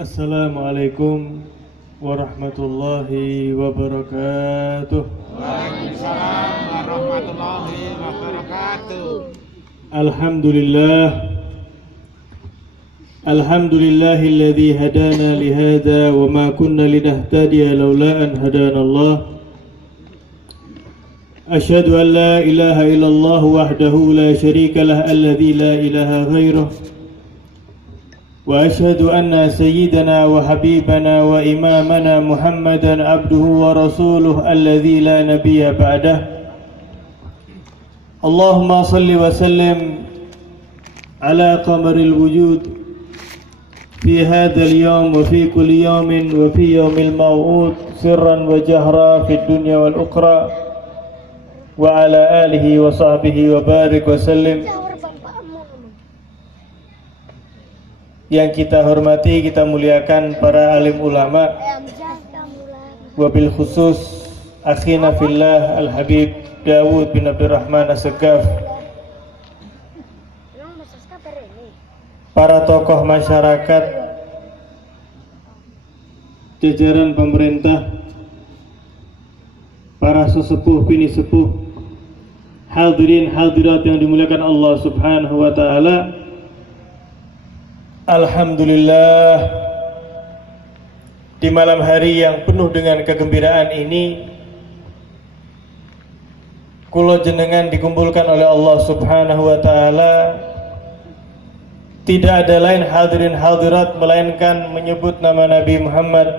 Assalamualaikum warahmatullahi wabarakatuh. Waalaikumsalam warahmatullahi wabarakatuh. Alhamdulillahilladzi hadana lihada wa ma kunna linahtadiya laula an hadana Allah. Asyhadu an la ilaha illallah wahdahu la syarika lah alladzi la ilaha ghairuh. وأشهد أن سيدنا وحبيبنا وإمامنا محمدا عبده ورسوله الذي لا نبي بعده. اللهم صل وسلم على قمر الوجود في هذا اليوم وفي كل يوم وفي يوم الموعود سرا وجهرا في الدنيا والأخرى وعلى آله وصحبه وبارك وسلم. Yang kita hormati, kita muliakan para alim ulama, wabil khusus akhina fillah Al-Habib Dawud bin Abdurrahman As-Segaf, para tokoh masyarakat, jajaran pemerintah, para sesepuh bini sepuh, hadirin hadirat yang dimuliakan Allah Subhanahu wa taala. Alhamdulillah, di malam hari yang penuh dengan kegembiraan ini, kula jenengan dikumpulkan oleh Allah Subhanahu wa taala. Tidak ada lain hadirin hadirat melainkan menyebut nama Nabi Muhammad,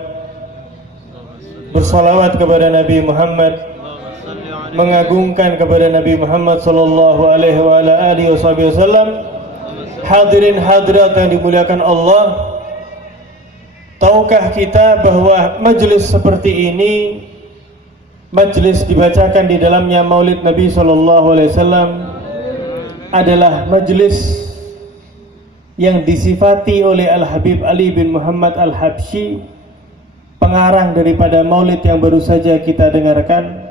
bersalawat kepada Nabi Muhammad, mengagungkan kepada Nabi Muhammad sallallahu alaihi wa ala alihi wasallam. Hadirin hadirat yang dimuliakan Allah, tahukah kita bahwa majelis seperti ini, majelis dibacakan di dalamnya Maulid Nabi sallallahu alaihi wasallam, adalah majelis yang disifati oleh Al-Habib Ali bin Muhammad Al-Habsyi, pengarang daripada Maulid yang baru saja kita dengarkan.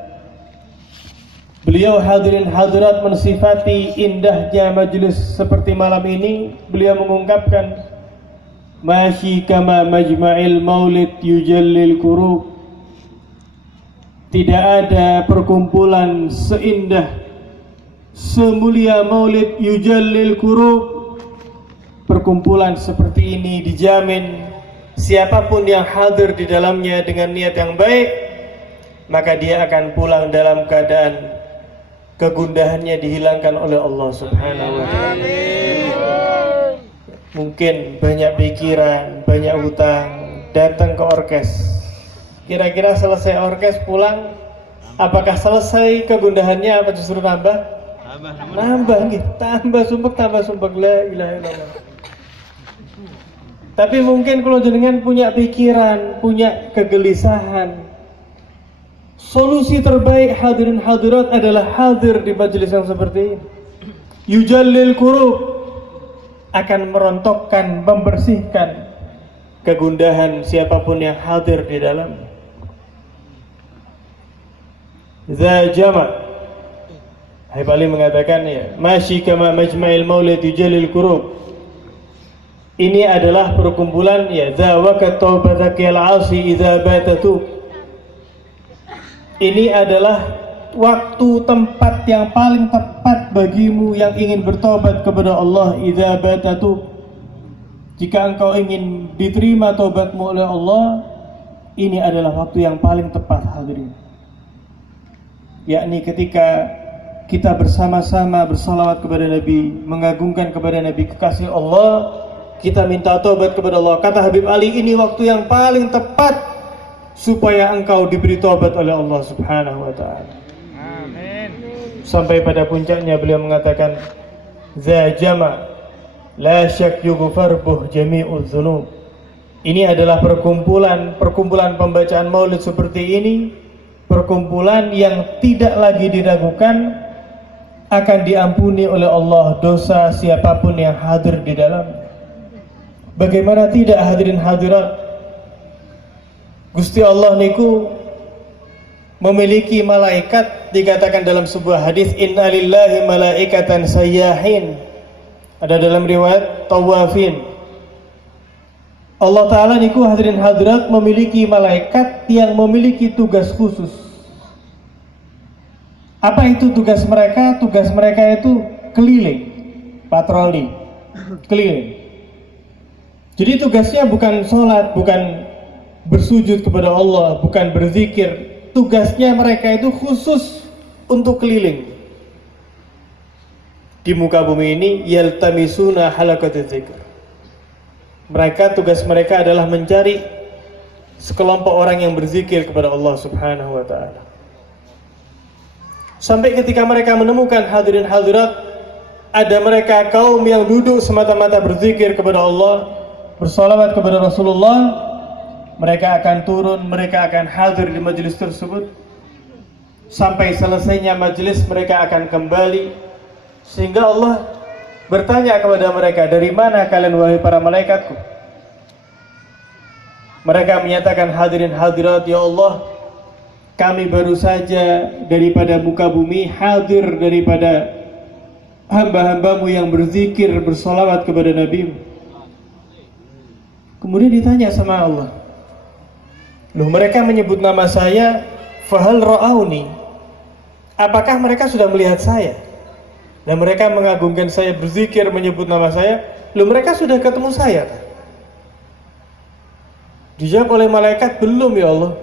Beliau hadirin hadirat mensifati indahnya majelis seperti malam ini. Beliau mengungkapkan, masyi kama majma'il maulid yujallil kurub. Tidak ada perkumpulan seindah, semulia maulid yujallil kurub. Perkumpulan seperti ini dijamin siapapun yang hadir di dalamnya dengan niat yang baik, maka dia akan pulang dalam keadaan kegundahannya dihilangkan oleh Allah Subhanahu wa ta'ala. Mungkin banyak pikiran, banyak hutang, datang ke orkes, kira-kira selesai orkes pulang, apakah selesai kegundahannya apa justru nambah? Nambah gitu, tambah sumpek, la ilaha illallah. Tapi mungkin kalau jenengan punya pikiran, punya kegelisahan, solusi terbaik hadirin hadirat adalah hadir di majelis yang seperti ini. Yujallil kurub, akan merontokkan, membersihkan kegundahan siapapun yang hadir di dalamnya. Za jama', Habib Ali mengatakan, ya, masyi kama majma'il maulid yujallil kurub. Ini adalah perkumpulan, ya, za waqat taubataki al-'asi idza batatu. Ini adalah waktu tempat yang paling tepat bagimu yang ingin bertobat kepada Allah. Idza batatu, jika engkau ingin diterima tobatmu oleh Allah, ini adalah waktu yang paling tepat hadirin. Yakni ketika kita bersama-sama bersalawat kepada Nabi, mengagungkan kepada Nabi kekasih Allah, kita minta tobat kepada Allah. Kata Habib Ali, ini waktu yang paling tepat supaya engkau diberi taubat oleh Allah Subhanahu wa ta'ala. Amin. Sampai pada puncaknya beliau mengatakan, za jama' la syak yughfar buh jami'ul dzunub. Ini adalah perkumpulan pembacaan maulid seperti ini, perkumpulan yang tidak lagi diragukan akan diampuni oleh Allah dosa siapapun yang hadir di dalam. Bagaimana tidak hadirin hadirat, Gusti Allah niku memiliki malaikat, dikatakan dalam sebuah hadis, innalillahi malaikatan sayyahin. Ada dalam riwayat tawafin. Allah Ta'ala niku hadirin hadirat memiliki malaikat yang memiliki tugas khusus. Apa itu tugas mereka? Tugas mereka itu keliling, patroli, keliling. Jadi tugasnya bukan sholat, bukan bersujud kepada Allah, bukan berzikir. Tugasnya mereka itu khusus untuk keliling di muka bumi ini, yaltamisuna halaqatul dzikr. Mereka, tugas mereka adalah mencari sekelompok orang yang berzikir kepada Allah Subhanahu wa taala. Sampai ketika mereka menemukan, hadirin hadirat, ada mereka kaum yang duduk semata-mata berzikir kepada Allah, bersolawat kepada Rasulullah, mereka akan turun, mereka akan hadir di majelis tersebut. Sampai selesainya majelis, mereka akan kembali, sehingga Allah bertanya kepada mereka, dari mana kalian wahai para malaikatku? Mereka menyatakan, hadirin hadirat, ya Allah, kami baru saja daripada muka bumi hadir daripada hamba-hambamu yang berzikir, bersolawat kepada Nabi. Kemudian ditanya sama Allah, loh, mereka menyebut nama saya, fahal ra'auni, apakah mereka sudah melihat saya? Dan mereka mengagungkan saya, berzikir, menyebut nama saya, loh, mereka sudah ketemu saya? Dijawab oleh malaikat, belum ya Allah.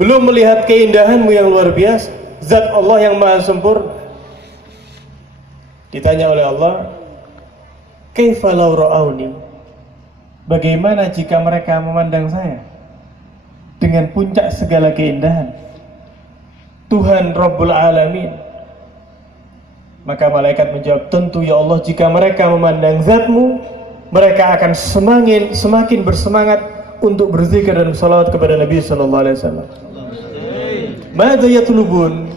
Belum melihat keindahanmu yang luar biasa, zat Allah yang maha sempurna. Ditanya oleh Allah, kaifa law ra'auni, bagaimana jika mereka memandang saya dengan puncak segala keindahan, Tuhan Rabbul Alamin? Maka malaikat menjawab, tentu ya Allah, jika mereka memandang zatmu, mereka akan semakin bersemangat untuk berzikir dan salawat kepada Nabi sallallahu alaihi wasallam. Madza yatlubun?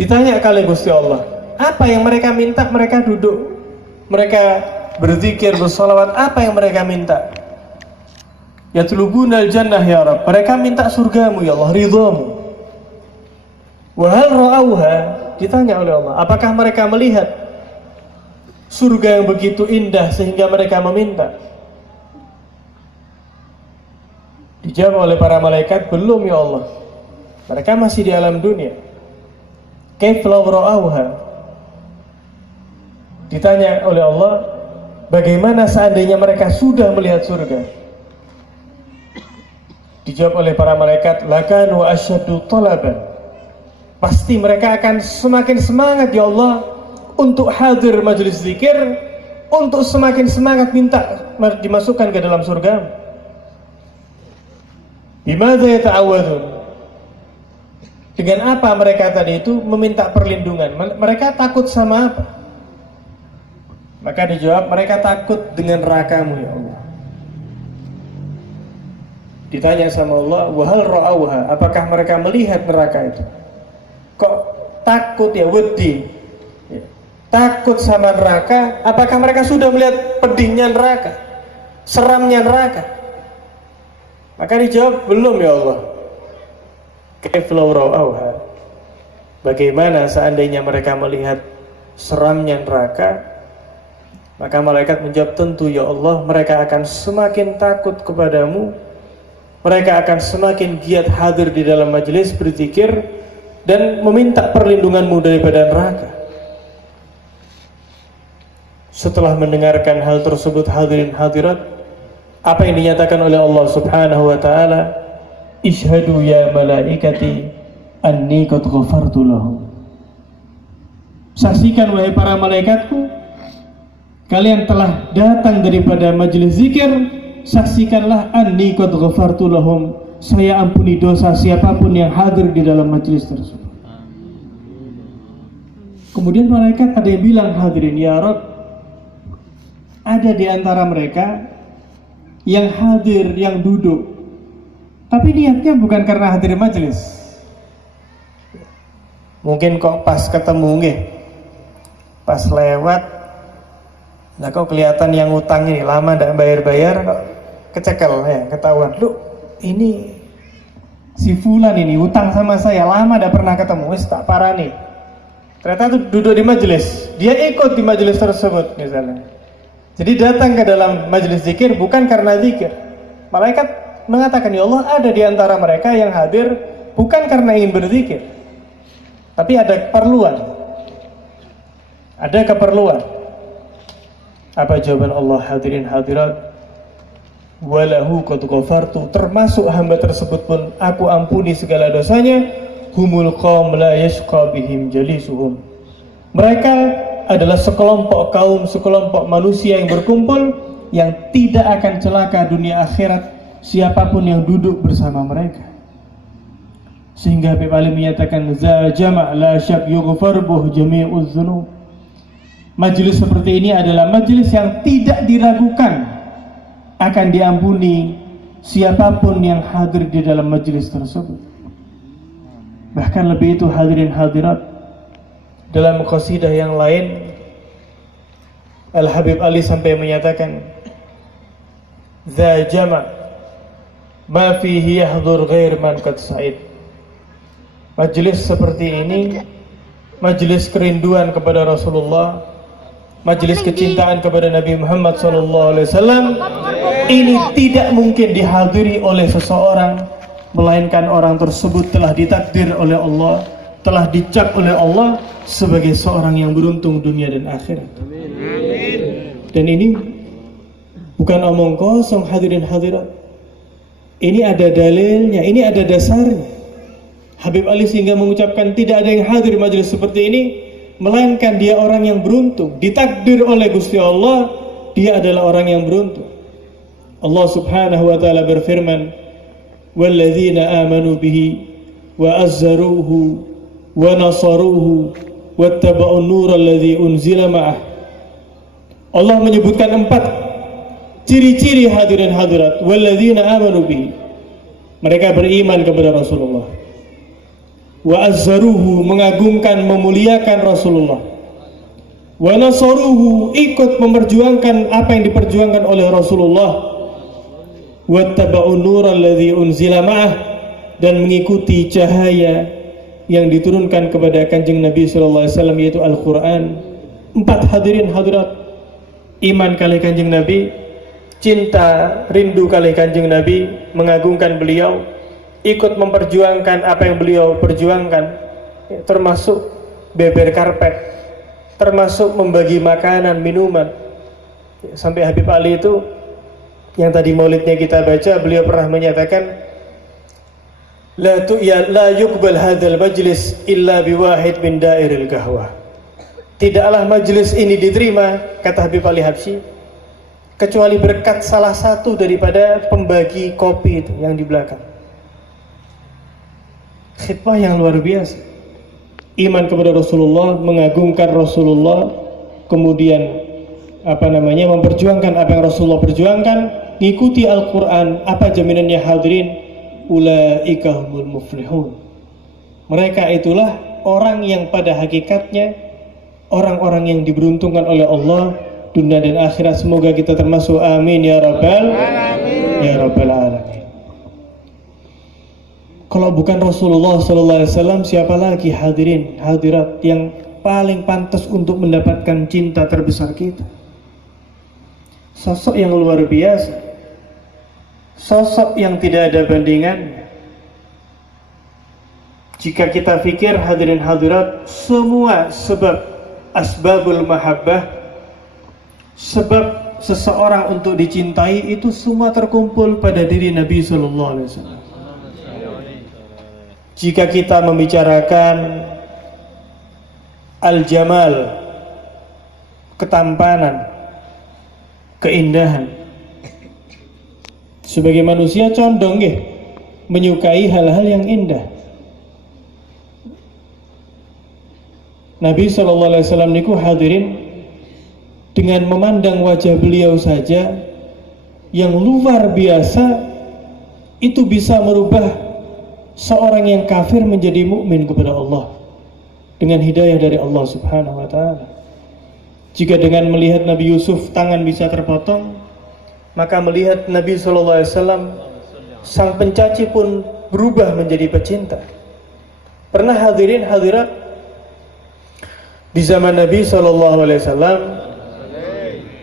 Ditanya kali Gusti Allah, apa yang mereka minta? Mereka duduk, mereka berzikir, bersalawat, apa yang mereka minta? Yatlubunal jannah ya Rabb, mereka minta surgamu ya Allah, ridhamu. Wa hal ra'auha? Ditanya oleh Allah, apakah mereka melihat surga yang begitu indah sehingga mereka meminta? Dijawab oleh para malaikat, belum ya Allah, mereka masih di alam dunia. Kaifa law ra'auha? Ditanya oleh Allah, bagaimana seandainya mereka sudah melihat surga? Dijawab oleh para malaikat, lakanu asyaddu talaban, pasti mereka akan semakin semangat ya Allah untuk hadir majelis zikir, untuk semakin semangat minta dimasukkan ke dalam surga. Bimadza yata'awwadzun? Dengan apa mereka tadi itu meminta perlindungan? Mereka takut sama apa? Maka dijawab, mereka takut dengan neraka-Mu ya Allah. Ditanya sama Allah, wa hal ra'auha? Apakah mereka melihat neraka itu? Kok takut ya, wedi? Takut sama neraka? Apakah mereka sudah melihat pedihnya neraka, seramnya neraka? Maka dijawab, belum ya Allah. Kaifa law ra'auha? Bagaimana seandainya mereka melihat seramnya neraka? Maka malaikat menjawab, tentu ya Allah, mereka akan semakin takut kepadamu, mereka akan semakin giat hadir di dalam majelis berzikir dan meminta perlindunganmu daripada neraka. Setelah mendengarkan hal tersebut, hadirin hadirat, apa yang dinyatakan oleh Allah Subhanahu wa taala, ishhadu ya malaikati anni qad ghafartu lahum. Saksikan wahai para malaikatku, kalian telah datang daripada majelis zikir, saksikanlah anni qad ghafartu lahum, saya ampuni dosa siapapun yang hadir di dalam majelis tersebut. Kemudian malaikat ada yang bilang, hadirin ya Rabb, ada di antara mereka yang hadir, yang duduk, tapi niatnya bukan karena hadir majelis. Mungkin kok pas ketemu nggih, pas lewat, nah kok kelihatan yang utang ini lama ndak bayar-bayar, kok kecekel ya, ketahuan, lu ini si fulan ini utang sama saya, lama ndak pernah ketemu, wis tak parah nih. Ternyata tuh duduk di majelis, dia ikut di majelis tersebut misalnya. Jadi datang ke dalam majelis zikir bukan karena zikir. Malaikat mengatakan, ya Allah, ada di antara mereka yang hadir bukan karena ingin berzikir, tapi ada keperluan. Ada keperluan. Apa jawaban Allah? Hadirin hadirat, walahu qad ghafartu, termasuk hamba tersebut pun aku ampuni segala dosanya. Humul qaum la yashqa bihim jalisuhum, mereka adalah sekelompok kaum, sekelompok manusia yang berkumpul yang tidak akan celaka dunia akhirat siapapun yang duduk bersama mereka. Sehingga Habib Ali menyatakan, za jama' la syak yughfar buh jami'uz dzunub. Majelis seperti ini adalah majelis yang tidak diragukan akan diampuni siapapun yang hadir di dalam majelis tersebut. Bahkan lebih itu, hadirin hadirat, dalam qasidah yang lain Al-Habib Ali sampai menyatakan, za jama' ma fihi yahdhur ghair man qad sa'id. Majelis seperti ini, majelis kerinduan kepada Rasulullah, majelis kecintaan kepada Nabi Muhammad SAW, ini tidak mungkin dihadiri oleh seseorang melainkan orang tersebut telah ditakdir oleh Allah, telah dicap oleh Allah sebagai seorang yang beruntung dunia dan akhirat. Dan ini bukan omong kosong, hadirin hadirat. Ini ada dalilnya, ini ada dasarnya. Habib Ali sehingga mengucapkan tidak ada yang hadir majelis seperti ini melainkan dia orang yang beruntung, ditakdir oleh Gusti Allah, dia adalah orang yang beruntung. Allah Subhanahu wa taala berfirman, walladzina amanu bihi wa azzaruhu wa nasaruhu wattaba'un nural ladzi unzila ma'ah. Allah menyebutkan 4 ciri-ciri hadirin hadirat, walladzina amanu bihi, mereka beriman kepada Rasulullah, wa azzaruhu, mengagungkan memuliakan Rasulullah, wa nasaruhu, ikut memperjuangkan apa yang diperjuangkan oleh Rasulullah, wattaba'un nural ladzi unzila ma'ah, dan mengikuti cahaya yang diturunkan kepada Kanjeng Nabi sallallahu alaihi wasallam, yaitu Al-Qur'an. 4 hadirin hadirat, iman kali Kanjeng Nabi, cinta rindu kali Kanjeng Nabi, mengagungkan beliau, ikut memperjuangkan apa yang beliau perjuangkan, termasuk beber karpet, termasuk membagi makanan, minuman. Sampai Habib Ali itu yang tadi maulidnya kita baca, beliau pernah menyatakan, la yuqbal hadzal majlis illa biwahid min dairil qahwah. Tidaklah majlis ini diterima, kata Habib Ali Habsyi, kecuali berkat salah satu daripada pembagi kopi itu yang di belakang. Khidmah yang luar biasa. Iman kepada Rasulullah, mengagungkan Rasulullah, kemudian memperjuangkan apa yang Rasulullah perjuangkan, ngikuti Al-Quran. Apa jaminannya hadirin? Ulaika humul muflihun. Mereka itulah orang yang pada hakikatnya orang-orang yang diberuntungkan oleh Allah dunia dan akhirat. Semoga kita termasuk, amin ya rabbal alamin. Ya rabbal alamin. Kalau bukan Rasulullah sallallahu alaihi wasallam, siapa lagi hadirin hadirat yang paling pantas untuk mendapatkan cinta terbesar kita? Sosok yang luar biasa, sosok yang tidak ada bandingannya. Jika kita pikir hadirin hadirat, semua sebab asbabul mahabbah, sebab seseorang untuk dicintai, itu semua terkumpul pada diri Nabi sallallahu alaihi wasallam. Jika kita membicarakan al-jamal, ketampanan, keindahan, sebagai manusia condong menyukai hal-hal yang indah. Nabi SAW niku hadirin, dengan memandang wajah beliau saja yang luar biasa, itu bisa merubah seorang yang kafir menjadi mukmin kepada Allah dengan hidayah dari Allah Subhanahu wa taala. Jika dengan melihat Nabi Yusuf tangan bisa terpotong, maka melihat Nabi SAW sang pencaci pun berubah menjadi pecinta. Pernah hadirin hadirat, di zaman Nabi SAW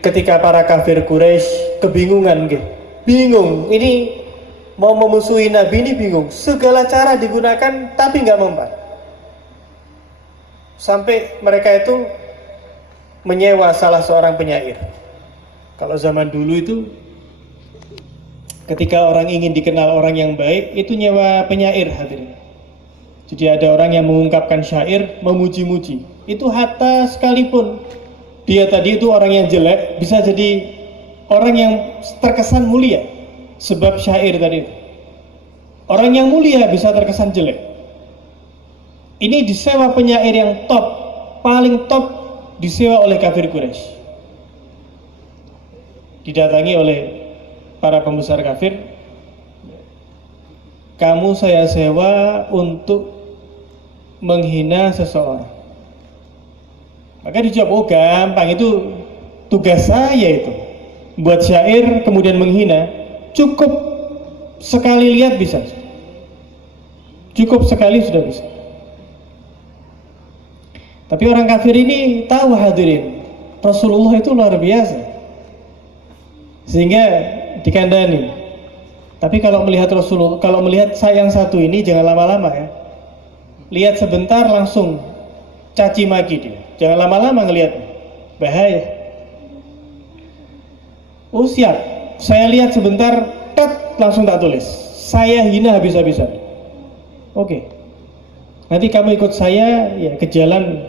ketika para kafir Quraisy kebingungan gitu. Bingung, ini mau memusuhi Nabi ini bingung. Segala cara digunakan tapi nggak mempan. Sampai mereka itu menyewa salah seorang penyair. Kalau zaman dulu itu ketika orang ingin dikenal orang yang baik, itu nyewa penyair hadirin. Jadi ada orang yang mengungkapkan syair, memuji-muji. Itu Hatta sekalipun dia tadi itu orang yang jelek, bisa jadi orang yang terkesan mulia sebab syair tadi itu. Orang yang mulia bisa terkesan jelek. Ini disewa penyair yang top, paling top, disewa oleh kafir Quraisy. Didatangi oleh para pembesar kafir, kamu saya sewa untuk menghina seseorang. Maka dijawab, oh gampang, itu tugas saya itu. Buat syair kemudian menghina, cukup sekali lihat bisa. Cukup sekali sudah bisa. Tapi orang kafir ini tahu hadirin, Rasulullah itu luar biasa. Sehingga dikandani. Tapi kalau melihat Rasulullah, kalau melihat saya yang satu ini jangan lama-lama ya. Lihat sebentar langsung caci maki dia. Jangan lama-lama ngelihat, bahaya. Oh siap, saya lihat sebentar, langsung tak tulis. Saya hina habis-habisan. Oke. Nanti kamu ikut saya ya ke jalan,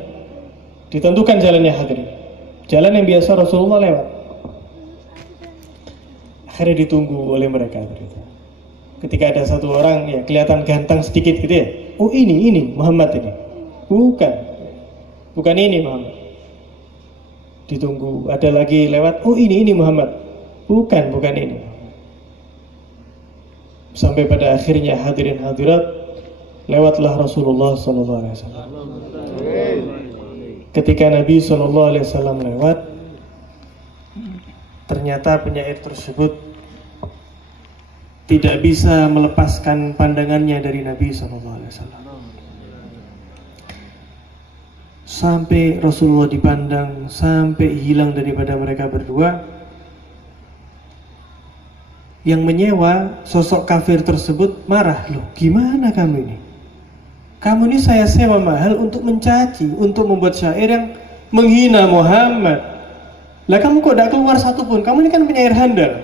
ditentukan jalannya hadirin. Jalan yang biasa Rasulullah lewat. Akhirnya ditunggu oleh mereka. Ketika ada satu orang ya kelihatan ganteng sedikit gitu ya. Oh ini Muhammad ini. Bukan ini Muhammad. Ditunggu, ada lagi lewat. Oh ini Muhammad. Bukan ini. Sampai pada akhirnya hadirin hadirat, lewatlah Rasulullah SAW. Ketika Nabi SAW lewat, ternyata penyair tersebut tidak bisa melepaskan pandangannya dari Nabi SAW. Sampai Rasulullah dipandang, sampai hilang daripada mereka berdua. Yang menyewa sosok kafir tersebut marah, loh gimana kamu ini? Kamu ini saya sewa mahal untuk mencaci, untuk membuat syair yang menghina Muhammad. Lah kamu kok tidak keluar satu pun? Kamu ini kan penyair handal.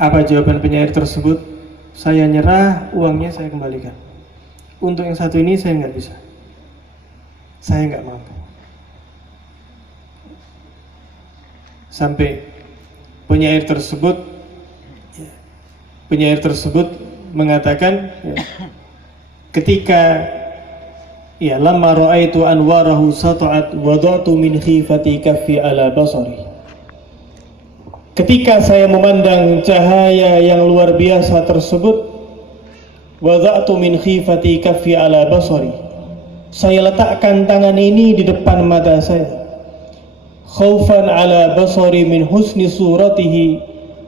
Apa jawaban penyair tersebut? Saya nyerah, uangnya saya kembalikan. Untuk yang satu ini saya nggak bisa. Saya nggak mampu. Sampai penyair tersebut mengatakan ya, ketika ya lamma ra'aitu anwarahu sata'at wada'tu min khifati kaffi ala basari. Ketika saya memandang cahaya yang luar biasa tersebut, wada'tu min khifati kaffi ala basari. Saya letakkan tangan ini di depan mata saya. Khaufan ala basari min husni suratihi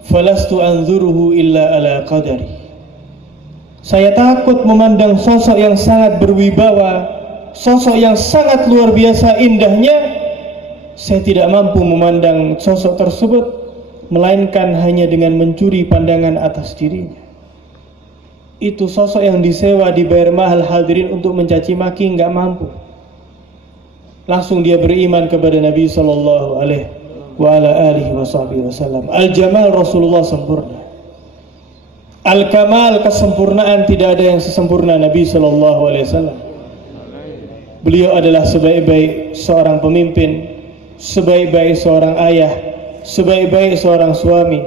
falastu anzuruhu illa ala qadari. Saya takut memandang sosok yang sangat berwibawa, sosok yang sangat luar biasa indahnya. Saya tidak mampu memandang sosok tersebut, melainkan hanya dengan mencuri pandangan atas dirinya. Itu sosok yang disewa, dibayar mahal hadirin untuk mencaci maki, nggak mampu. Langsung dia beriman kepada Nabi Sallallahu Alaihi Wasallam. Al-Jamal Rasulullah sempurna. Al-Kamal kesempurnaan, tidak ada yang sesempurna Nabi Sallallahu Alaihi Wasallam. Beliau adalah sebaik-baik seorang pemimpin, sebaik-baik seorang ayah, sebaik-baik seorang suami,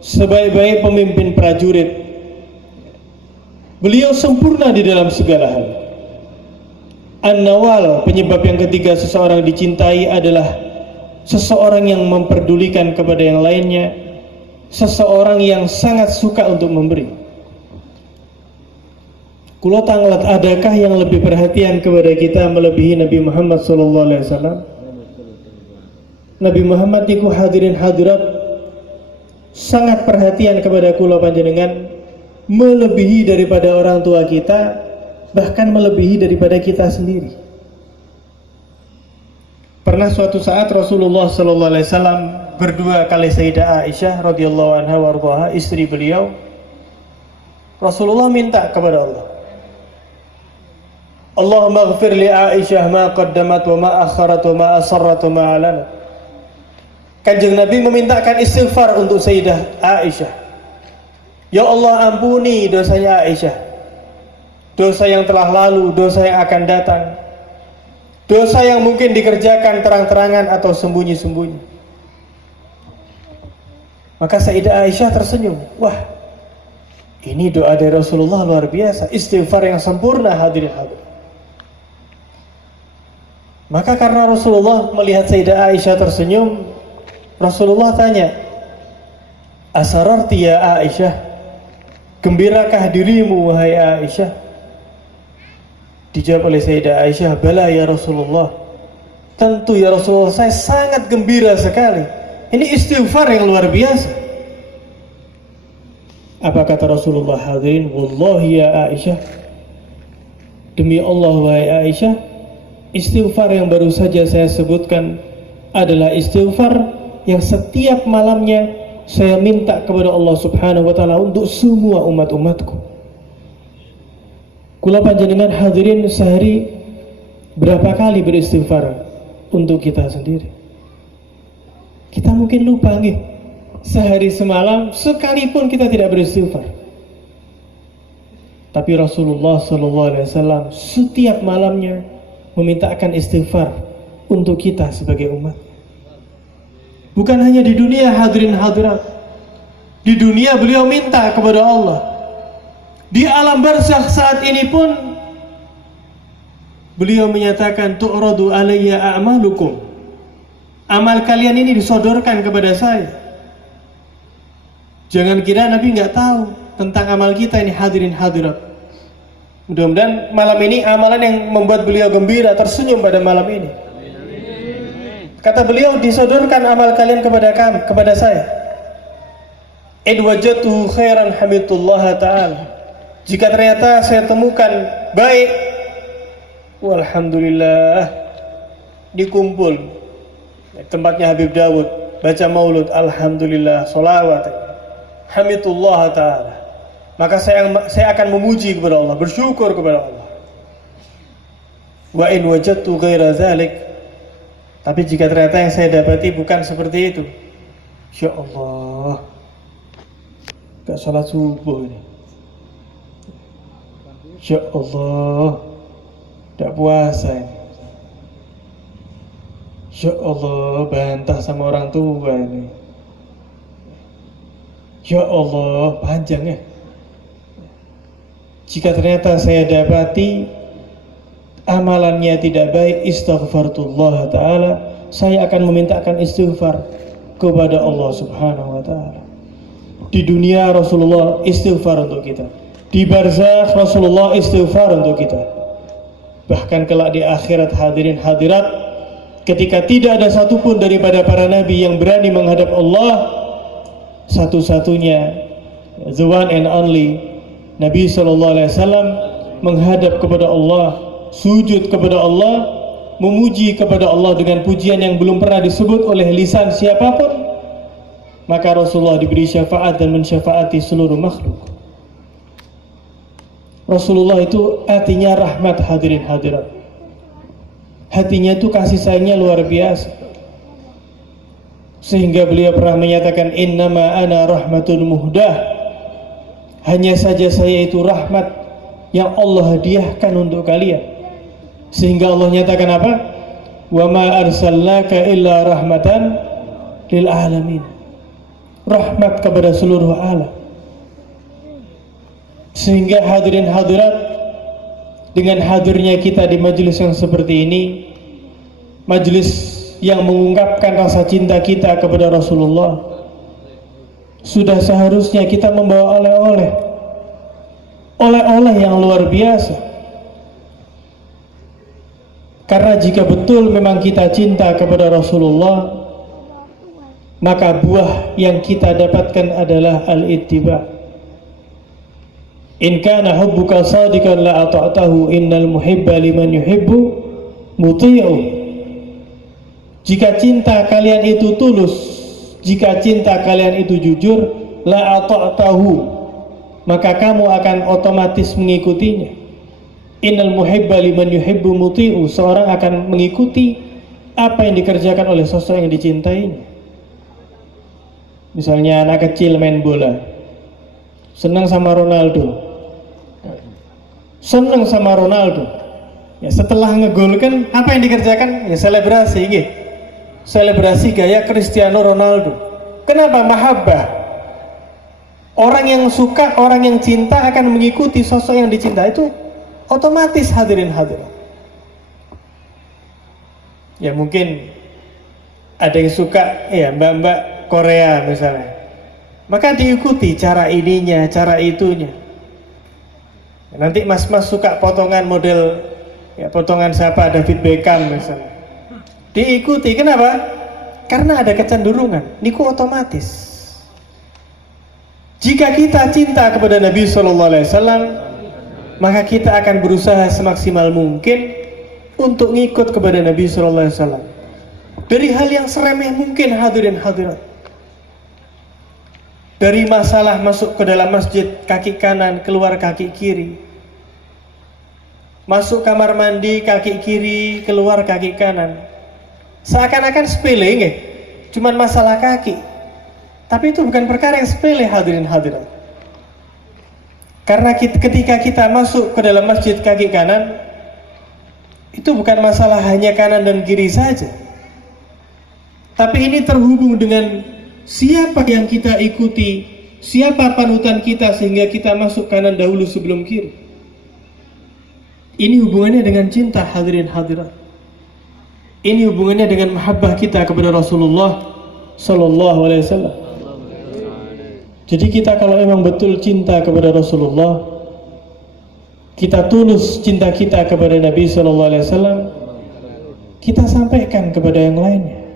sebaik-baik pemimpin prajurit. Beliau sempurna di dalam segala hal. An-Nawal, penyebab yang ketiga seseorang dicintai adalah seseorang yang memperdulikan kepada yang lainnya, seseorang yang sangat suka untuk memberi. Kulo tanglet, adakah yang lebih perhatian kepada kita melebihi Nabi Muhammad SAW? Nabi Muhammad niku hadirin hadirat sangat perhatian kepada kulo panjenengan, melebihi daripada orang tua kita, bahkan melebihi daripada kita sendiri. Pernah suatu saat Rasulullah sallallahu alaihi wasallam berdua kali Sayyidah Aisyah radhiyallahu anha warḍaha, istri beliau. Rasulullah minta kepada Allah, Allahumma ighfir li Aisyah ma qaddamat wa ma akharat wa ma asarrat wa ma alanat. Kanjeng Nabi memintakan istighfar untuk Sayyidah Aisyah. Ya Allah, ampuni dosanya Aisyah, dosa yang telah lalu, dosa yang akan datang, dosa yang mungkin dikerjakan terang-terangan atau sembunyi-sembunyi. Maka Sayyidah Aisyah tersenyum. Wah, ini doa dari Rasulullah luar biasa, istighfar yang sempurna, hadirin hadirin. Maka karena Rasulullah melihat Sayyidah Aisyah tersenyum, Rasulullah tanya, asararti ya Aisyah, gembirakah dirimu wahai Aisyah? Dijawab oleh Sayyidah Aisyah, bala ya Rasulullah, tentu ya Rasulullah, saya sangat gembira sekali. Ini istighfar yang luar biasa. Apa kata Rasulullah? Hadirin, wallahi ya Aisyah, demi Allah wahai Aisyah, istighfar yang baru saja saya sebutkan adalah istighfar yang setiap malamnya saya minta kepada Allah Subhanahu wa taala untuk semua umat-umatku. Kula panjenengan hadirin sehari berapa kali beristighfar untuk kita sendiri? Kita mungkin lupa nggih. Sehari semalam sekalipun kita tidak beristighfar. Tapi Rasulullah sallallahu alaihi wasallam setiap malamnya memintakan istighfar untuk kita sebagai umat. Bukan hanya di dunia hadirin hadirat. Di dunia beliau minta kepada Allah. Di alam barzakh saat ini pun beliau menyatakan tu'radu alayya a'malukum. Amal kalian ini disodorkan kepada saya. Jangan kira Nabi nggak tahu tentang amal kita ini hadirin hadirat. Mudah-mudahan malam ini amalan yang membuat beliau gembira, tersenyum pada malam ini. Kata beliau, disodorkan amal kalian kepada kami, kepada saya. Id wajadtu khairan hamidullah ta'ala. Jika ternyata saya temukan baik, walhamdulillah, dikumpul tempatnya Habib Dawud, baca maulud, alhamdulillah, sholawat, hamidullah ta'ala. Maka saya akan memuji kepada Allah, bersyukur kepada Allah. Wa in wajadtu ghaira dzalik, tapi jika ternyata yang saya dapati bukan seperti itu, Insya Allah gak salat subuh ini, Insya Allah gak puasa ini, Insya Allah bantah sama orang tua ini, Insya Allah panjang ya. Jika ternyata saya dapati amalannya tidak baik, istighfarullah ta'ala, saya akan memintakan istighfar kepada Allah Subhanahu wa ta'ala. Di dunia Rasulullah istighfar untuk kita, di barzakh Rasulullah istighfar untuk kita. Bahkan kelak di akhirat hadirin hadirat, ketika tidak ada satupun daripada para nabi yang berani menghadap Allah, satu-satunya, the one and only Nabi SAW menghadap kepada Allah, sujud kepada Allah, memuji kepada Allah dengan pujian yang belum pernah disebut oleh lisan siapapun. Maka Rasulullah diberi syafaat dan mensyafaati seluruh makhluk. Rasulullah itu hatinya rahmat hadirin hadirat. Hatinya itu kasih sayangnya luar biasa. Sehingga beliau pernah menyatakan, innama ana rahmatun muhdah. Hanya saja saya itu rahmat yang Allah hadiahkan untuk kalian. Sehingga Allah nyatakan apa? Wa ma arsalnaka illa rahmatan lil alamin. Rahmat kepada seluruh alam. Sehingga hadirin hadirat, dengan hadirnya kita di majelis yang seperti ini, majelis yang mengungkapkan rasa cinta kita kepada Rasulullah, sudah seharusnya kita membawa oleh-oleh yang luar biasa. Karena jika betul memang kita cinta kepada Rasulullah, maka buah yang kita dapatkan adalah al-ittiba. In kana hubbuka sadiqan la ata'tahu, innal muhibba liman yuhibbu muti'u. Jika cinta kalian itu tulus, jika cinta kalian itu jujur, la ata'tahu, maka kamu akan otomatis mengikutinya. Innal muhibba liman yuhibbu muti'u, seorang akan mengikuti apa yang dikerjakan oleh sosok yang dicintainya. Misalnya anak kecil main bola, senang sama Ronaldo, ya setelah ngegolkan apa yang dikerjakan? Ya selebrasi gitu. Selebrasi gaya Cristiano Ronaldo. Kenapa? Mahabbah. Orang yang suka, orang yang cinta akan mengikuti sosok yang dicinta, itu otomatis, hadirin hadirat. Ya mungkin ada yang suka ya mbak-mbak Korea misalnya, maka diikuti cara ininya, cara itunya. Nanti mas-mas suka potongan model, ya potongan siapa, David Beckham misalnya, diikuti. Kenapa? Karena ada kecenderungan, niku otomatis. Jika kita cinta kepada Nabi SAW, maka kita akan berusaha semaksimal mungkin untuk ngikut kepada Nabi SAW. Dari hal yang seremeh mungkin, hadirin hadirat. Dari masalah masuk ke dalam masjid kaki kanan, keluar kaki kiri. Masuk kamar mandi kaki kiri, keluar kaki kanan. Seakan-akan sepele nggih, cuman masalah kaki. Tapi itu bukan perkara yang sepele, hadirin hadirat. Karena ketika kita masuk ke dalam masjid kaki kanan, itu bukan masalah hanya kanan dan kiri saja. Tapi ini terhubung dengan siapa yang kita ikuti, siapa panutan kita sehingga kita masuk kanan dahulu sebelum kiri. Ini hubungannya dengan cinta, hadirin hadirat. Ini hubungannya dengan mahabbah kita kepada Rasulullah Sallallahu Alaihi Wasallam. Jadi kita kalau memang betul cinta kepada Rasulullah, kita tulus cinta kita kepada Nabi Sallallahu Alaihi Wasallam, kita sampaikan kepada yang lainnya.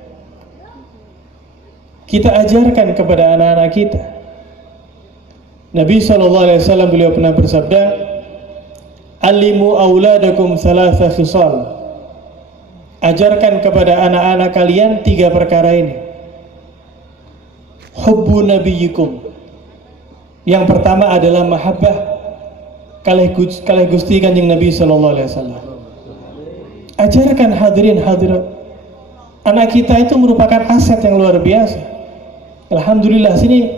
Kita ajarkan kepada anak-anak kita. Nabi SAW beliau pernah bersabda, "Alimu auladakum thalatha khisal." Ajarkan kepada anak-anak kalian 3 perkara ini. Hubbu nabiyyikum. Yang pertama adalah mahabbah kalih Gusti Kanjeng Nabi SAW. Ajarkan, hadirin hadirat. Anak kita itu merupakan aset yang luar biasa. Alhamdulillah, sini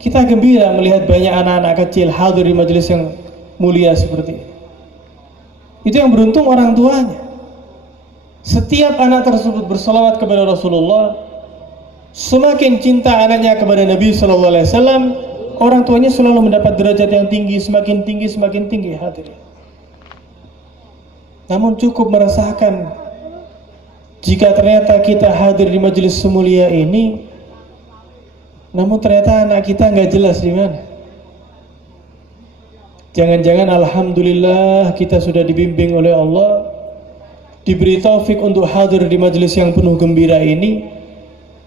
kita gembira melihat banyak anak-anak kecil hadir di majelis yang mulia seperti ini. Itu yang beruntung orang tuanya. Setiap anak tersebut berselawat kepada Rasulullah, semakin cinta anaknya kepada Nabi Sallallahu Alaihi Wasallam, orang tuanya selalu mendapat derajat yang tinggi, semakin tinggi hadirin. Namun cukup meresahkan jika ternyata kita hadir di majelis semulia ini, namun ternyata anak kita nggak jelas di mana. Jangan-jangan alhamdulillah kita sudah dibimbing oleh Allah, diberi taufik untuk hadir di majelis yang penuh gembira ini,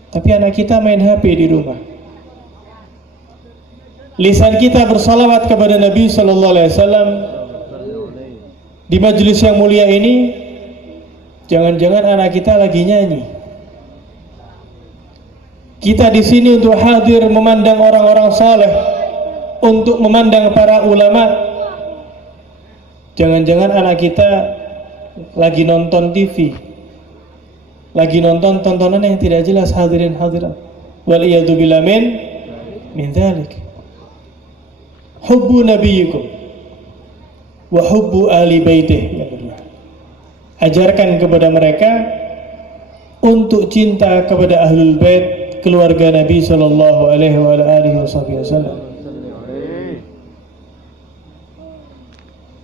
tapi anak kita main HP di rumah. Lisan kita bersalawat kepada Nabi Sallallahu Alaihi Wasallam di majelis yang mulia ini, jangan-jangan anak kita lagi nyanyi. Kita di sini untuk hadir memandang orang-orang saleh, untuk memandang para ulama. Jangan-jangan anak kita lagi nonton TV, lagi nonton tontonan yang tidak jelas, hadirin hadirat. Waliyadu billah min dzalik. Hubbu nabiyyikum wa hubbu ahli baitih. Ajarkan kepada mereka untuk cinta kepada ahlul bait, keluarga Nabi Sallallahu Alaihi Wasallam.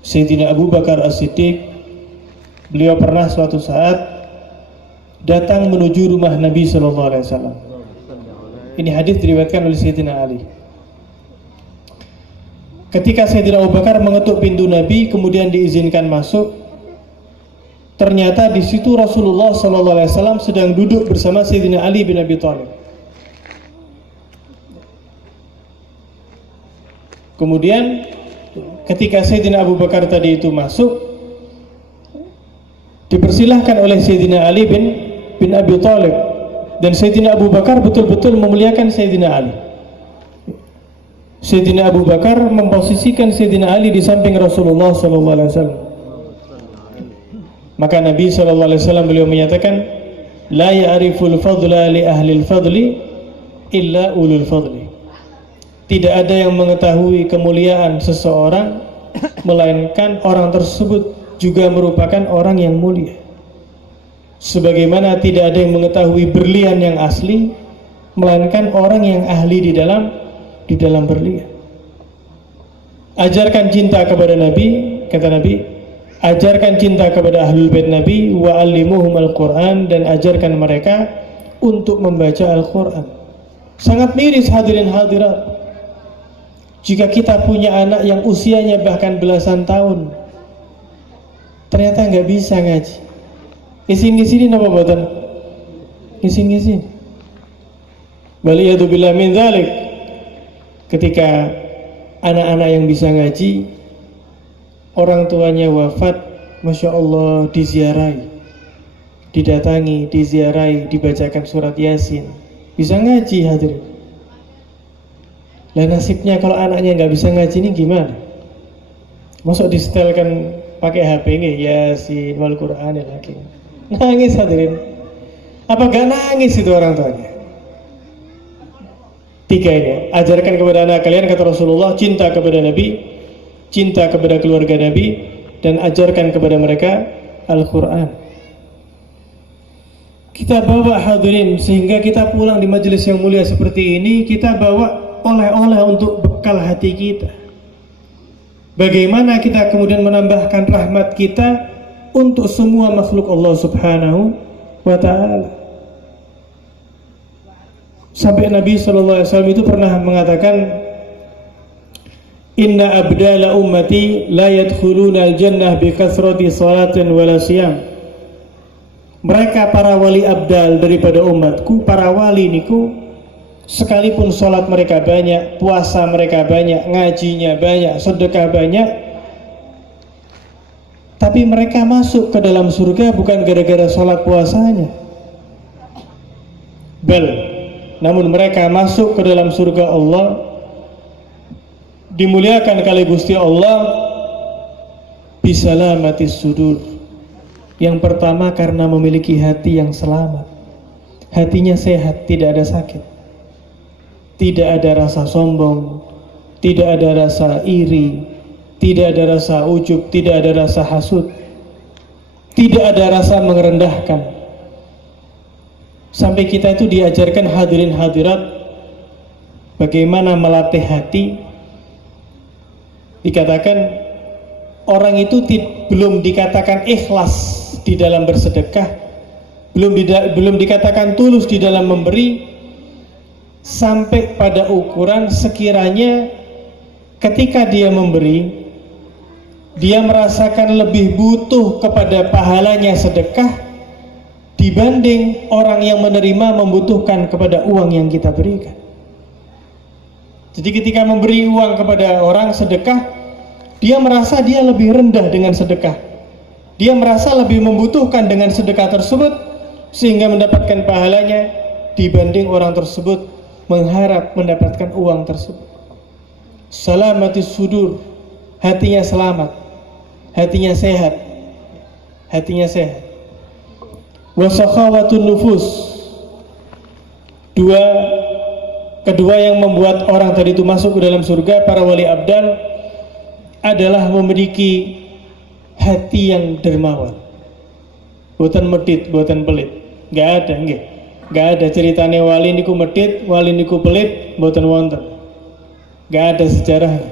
Sayyidina Abu Bakar As-Siddiq, beliau pernah suatu saat datang menuju rumah Nabi Sallallahu Alaihi Wasallam. Ini hadis diriwayatkan oleh Sayyidina Ali. Ketika Sayyidina Abu Bakar mengetuk pintu Nabi, kemudian diizinkan masuk, ternyata di situ Rasulullah Sallallahu Alaihi Wasallam sedang duduk bersama Sayyidina Ali bin Abi Thalib. Kemudian ketika Sayyidina Abu Bakar tadi itu masuk, dipersilahkan oleh Sayyidina Ali bin bin Abi Thalib dan Sayyidina Abu Bakar betul-betul memuliakan Sayyidina Ali. Sayyidina Abu Bakar memposisikan Sayyidina Ali di samping Rasulullah SAW. Maka Nabi SAW beliau menyatakan, la ya'riful fadla li ahlil fadli illa ulul fadli. Tidak ada yang mengetahui kemuliaan seseorang melainkan orang tersebut juga merupakan orang yang mulia. Sebagaimana tidak ada yang mengetahui berlian yang asli melainkan orang yang ahli di dalam berlian. Ajarkan cinta kepada Nabi, kata Nabi, ajarkan cinta kepada ahlul bait Nabi, wa allimuhum al-Quran, dan ajarkan mereka untuk membaca Al-Quran. Sangat miris hadirin hadirat jika kita punya anak yang usianya bahkan belasan tahun ternyata nggak bisa ngaji. Ngisin-ngisini napa boten? Ngisin-ngisin. Waliyadzubillah min dzalik. Ketika anak-anak yang bisa ngaji, orang tuanya wafat, Masya Allah, diziarahi, didatangi, diziarahi, dibacakan surat Yasin, bisa ngaji hadirin. Lah nasibnya kalau anaknya nggak bisa ngaji ini gimana? Masuk disetelkan pakai HP nih, Yasin wal Qur'anil Hakim. Nangis hadirin. Apa gak nangis itu orang tuanya? Tiga ini, ajarkan kepada anak kalian, kata Rasulullah, cinta kepada Nabi, cinta kepada keluarga Nabi, dan ajarkan kepada mereka Al-Quran. Kita bawa hadirin sehingga kita pulang di majelis yang mulia seperti ini, kita bawa oleh-oleh untuk bekal hati kita. Bagaimana kita kemudian menambahkan rahmat kita untuk semua makhluk Allah Subhanahu wa ta'ala. Sampai Nabi SAW itu pernah mengatakan, inna abdala ummati la yadkhuluna al-jannah bi kathrati salatin wala siyam. Mereka para wali abdal daripada umatku, para wali niku, sekalipun sholat mereka banyak, puasa mereka banyak, ngajinya banyak, sedekah banyak, tapi mereka masuk ke dalam surga bukan gara-gara sholat puasanya. Namun mereka masuk ke dalam surga Allah, dimuliakan kali Gusti Allah, bisalamatis sudur. Yang pertama karena memiliki hati yang selamat, hatinya sehat, tidak ada sakit, tidak ada rasa sombong, tidak ada rasa iri, tidak ada rasa ujub, tidak ada rasa hasud, tidak ada rasa merendahkan. Sampai kita itu diajarkan hadirin hadirat bagaimana melatih hati. Dikatakan orang itu belum dikatakan ikhlas di dalam bersedekah, belum dikatakan tulus di dalam memberi, sampai pada ukuran sekiranya ketika dia memberi, dia merasakan lebih butuh kepada pahalanya sedekah dibanding orang yang menerima membutuhkan kepada uang yang kita berikan. Jadi ketika memberi uang kepada orang sedekah, dia merasa dia lebih rendah dengan sedekah, dia merasa lebih membutuhkan dengan sedekah tersebut, sehingga mendapatkan pahalanya dibanding orang tersebut mengharap mendapatkan uang tersebut. Salamatis sudur, hatinya selamat, hatinya sehat, hatinya sehat. Wasakhawatun nufus, kedua yang membuat orang tadi itu masuk ke dalam surga, para wali abdal, adalah memiliki hati yang dermawan, bukan medit, bukan pelit. Gak ada ceritanya wali niku medit, wali niku pelit, bukan wonten. Gak ada sejarah.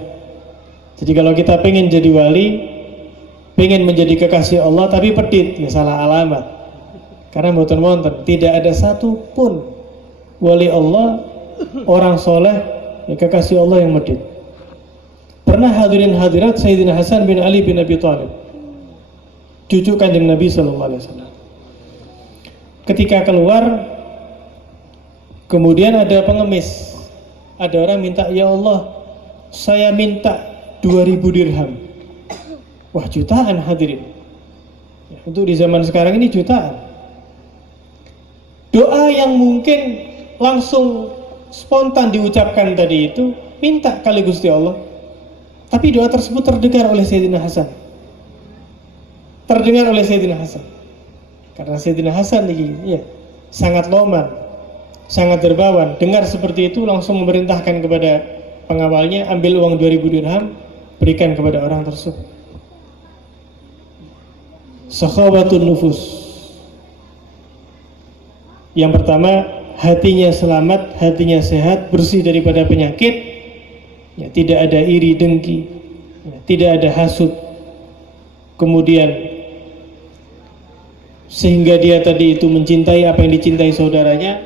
Jadi kalau kita pengen jadi wali, pengen menjadi kekasih Allah tapi pedit, ya salah alamat. Karena mboten wonten, tidak ada satu pun wali Allah, orang soleh, ya kekasih Allah yang medit. Pernah hadirin hadirat Sayyidina Hasan bin Ali bin Abi Thalib, cucu kanjeng Nabi SAW, ketika keluar, kemudian ada pengemis, ada orang minta, ya Allah, saya minta 2000 dirham. Wah, jutaan hadirin. Untuk di zaman sekarang ini jutaan. Doa yang mungkin langsung spontan diucapkan tadi itu, minta kali Gusti Allah, tapi doa tersebut terdengar oleh Sayyidina Hasan. Terdengar oleh Sayyidina Hasan. Karena Sayyidina Hasan ini ya, sangat loman, sangat dermawan. Dengar seperti itu langsung memerintahkan kepada pengawalnya, ambil uang 2000 dirham, berikan kepada orang tersebut. Sakhawatun nufus. Yang pertama, hatinya selamat, hatinya sehat, bersih daripada penyakit, ya, tidak ada iri dengki, ya, tidak ada hasud. Kemudian sehingga dia tadi itu mencintai apa yang dicintai saudaranya.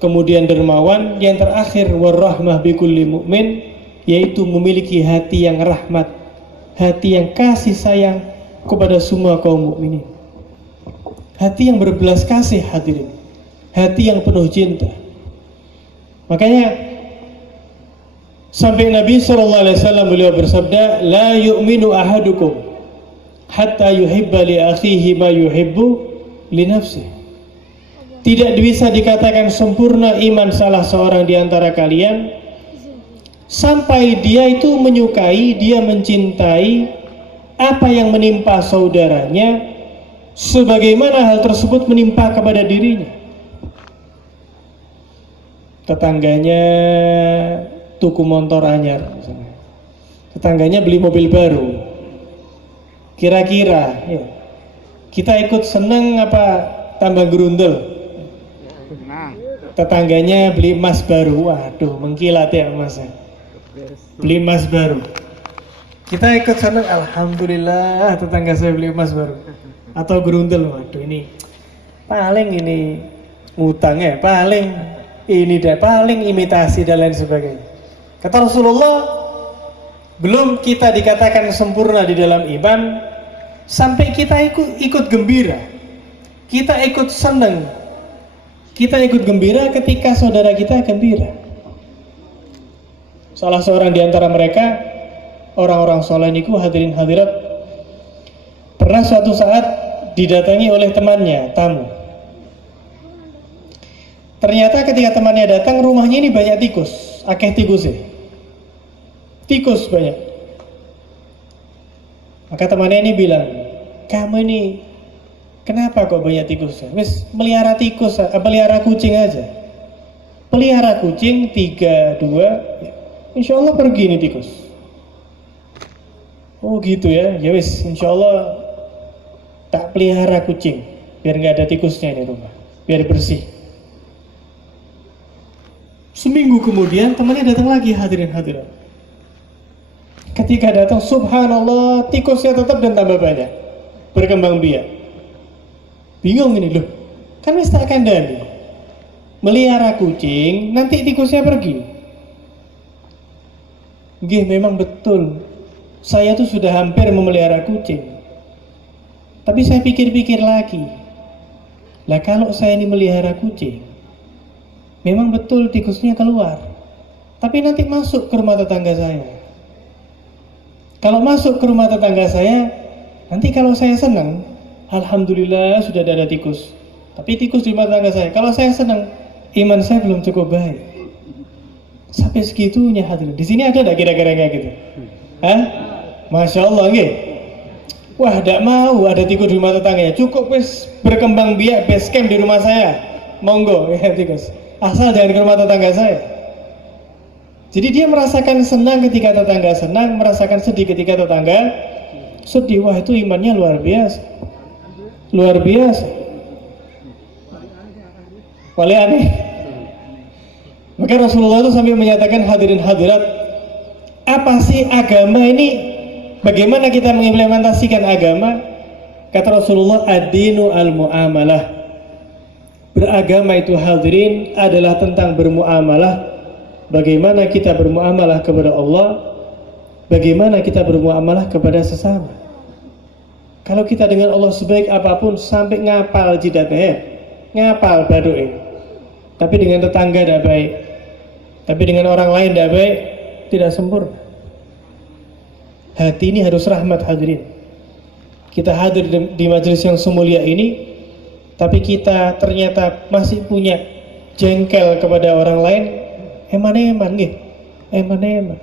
Kemudian dermawan. Yang terakhir, warahmah bikulli mu'min, yaitu memiliki hati yang rahmat, hati yang kasih sayang kepada semua kaum mukminin, hati yang berbelas kasih, hadirin, hati yang penuh cinta. Makanya sampai Nabi SAW beliau bersabda, la yu'minu ahadukum hatta yuhibba li akhihi ma yuhibbu li nafsihi. Tidak bisa dikatakan sempurna iman salah seorang di antara kalian sampai dia itu menyukai, dia mencintai apa yang menimpa saudaranya sebagaimana hal tersebut menimpa kepada dirinya. Tetangganya tuku motor anyar, tetangganya beli mobil baru. Kira-kira ya, kita ikut seneng apa tambah gerundel? Tetangganya beli emas baru, waduh mengkilat ya emasnya, beli emas baru. Kita ikut seneng, alhamdulillah tetangga saya beli emas baru. Atau gerundel, waduh ini paling ini ngutang ya, paling ini dan paling imitasi dan lain sebagainya. Kata Rasulullah, belum kita dikatakan sempurna di dalam iman sampai kita ikut gembira, kita ikut senang, kita ikut gembira ketika saudara kita gembira. Salah seorang di antara mereka, orang-orang soleh niku, hadirin hadirat, pernah suatu saat didatangi oleh temannya, tamu. Ternyata ketika temannya datang, rumahnya ini banyak tikus, akeh tikusnya. Tikus banyak. Maka temannya ini bilang, kamu ini kenapa kok banyak tikusnya? Wis melihara tikus, pelihara kucing aja. Pelihara kucing 3, 2, insya Allah pergi nih tikus. Oh gitu ya, ya wis, insya Allah tak pelihara kucing, biar nggak ada tikusnya di rumah, biar bersih. Seminggu kemudian temannya datang lagi, hadirin hadirat. Ketika datang, subhanallah, tikusnya tetap dan tambah banyak, berkembang biak. Bingung ini loh, kan wis tak kandani, melihara kucing, nanti tikusnya pergi. Nggih, memang betul, saya tuh sudah hampir memelihara kucing. Tapi saya pikir-pikir lagi, lah kalau saya ini melihara kucing, memang betul tikusnya keluar, tapi nanti masuk ke rumah tetangga saya. Kalau masuk ke rumah tetangga saya, nanti kalau saya senang, alhamdulillah sudah ada tikus. Tapi tikus di rumah tetangga saya. Kalau saya senang, iman saya belum cukup baik. Sampai segitunya, hadirin. Di sini ada enggak kira-kira kayak gitu? Hah? Masya Allah, nggih. Wah, tidak mau ada tikus di rumah tetangganya. Cukup wis berkembang biak base camp di rumah saya. Monggo ya tikus. Asal jangan ke rumah tetangga saya. Jadi dia merasakan senang ketika tetangga senang, merasakan sedih ketika tetangga sedih. Wah, itu imannya luar biasa. Luar biasa. Paling aneh. Maka Rasulullah itu sampai menyatakan, hadirin hadirat, apa sih agama ini? Bagaimana kita mengimplementasikan agama? Kata Rasulullah, ad-dinu al-mu'amalah. Beragama itu, hadirin, adalah tentang bermuamalah. Bagaimana kita bermuamalah kepada Allah, bagaimana kita bermuamalah kepada sesama. Kalau kita dengan Allah sebaik apapun, sampai ngapal jidatnya, ngapal badu'e, tapi dengan tetangga tidak baik, tapi dengan orang lain tidak baik, tidak sempurna. Hati ini harus rahmat, hadirin. Kita hadir di majelis yang semulia ini tapi kita ternyata masih punya jengkel kepada orang lain, eman-eman nggih, eman-eman.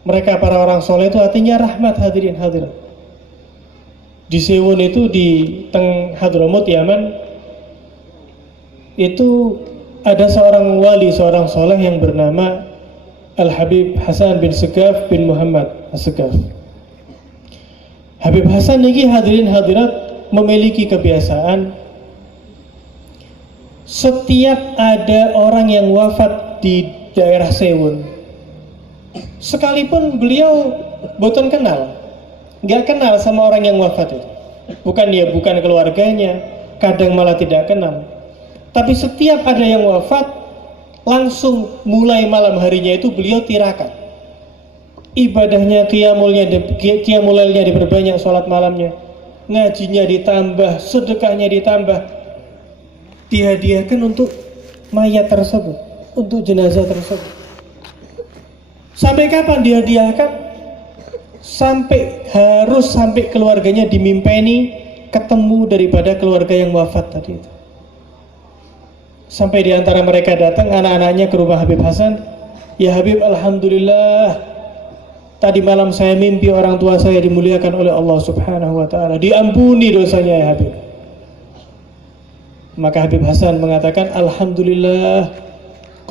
Mereka para orang soleh itu artinya rahmat, hadirin hadirat. Di Sewun itu di teng Hadramut Yaman itu ada seorang wali, seorang soleh yang bernama Al-Habib Hasan bin Segaf bin Muhammad As-Segaf. Habib Hasan ini, hadirin hadirat, memiliki kebiasaan setiap ada orang yang wafat di daerah Sewun, sekalipun beliau boten kenal, nggak kenal sama orang yang wafat itu, bukan keluarganya, kadang malah tidak kenal, tapi setiap ada yang wafat, langsung mulai malam harinya itu beliau tirakat. Ibadahnya, qiyamulailnya diperbanyak, sholat malamnya, ngajinya ditambah, sedekahnya ditambah, dihadiahkan untuk mayat tersebut, untuk jenazah tersebut. Sampai kapan dihadiahkan? Sampai keluarganya dimimpeni ketemu daripada keluarga yang wafat tadi itu. Sampai diantara mereka datang anak-anaknya ke rumah Habib Hasan, ya Habib, alhamdulillah, tadi malam saya mimpi orang tua saya dimuliakan oleh Allah Subhanahu wa ta'ala, diampuni dosanya ya Habib. Maka Habib Hasan mengatakan, alhamdulillah,